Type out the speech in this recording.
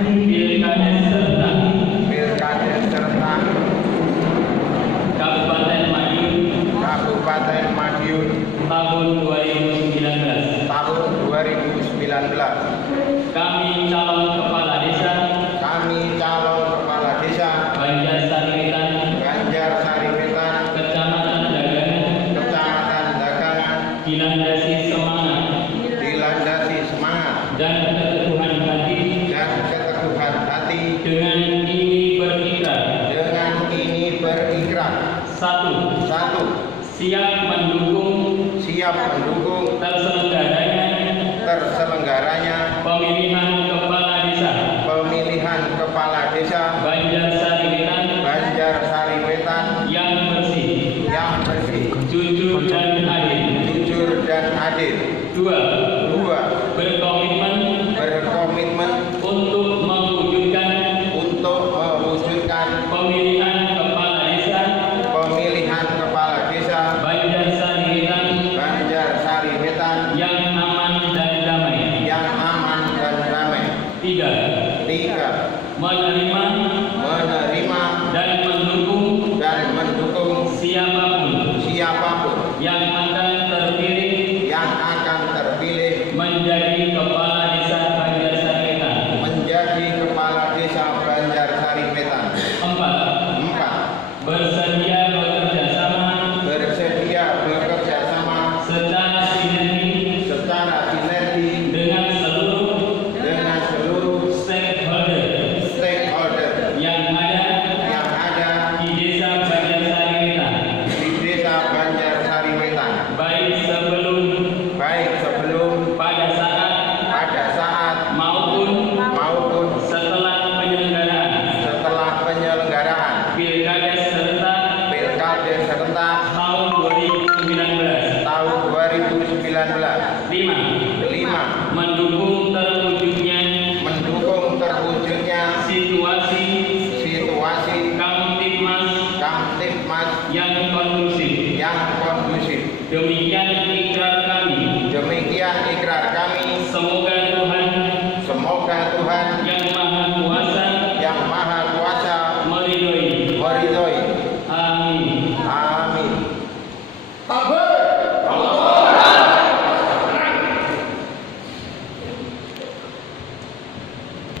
Pilkades serentak Kabupaten Madiun tahun 2019. Kami calon kepala desa Banjar Sari Wetan, Kecamatan Dagangan, dilandasi semangat dan keteguhan hati dengan ini berikrar. Satu, siap mendukung terselenggaranya pemilihan kepala desa Banjar Sari Wetan yang bersih, jujur dan adil. Dua, berkomitmen untuk mewujudkan pemilihan kepala desa Banjar Sari Wetan yang aman dan damai. Tiga, menerima dan mendukung siapapun yang akan terpilih menjadi kepala desa Banjar Sari Wetan. Empat, bersedia bekerja sama secara sinergi dengan seluruh stakeholder yang ada di desa Banjar Sari Wetan, baik sebelum, pada saat maupun setelah penyelenggaraan Pilkades serentak tahun 2019. Lima, mendukung terwujudnya situasi Kamtipmas yang kondusif. Demikian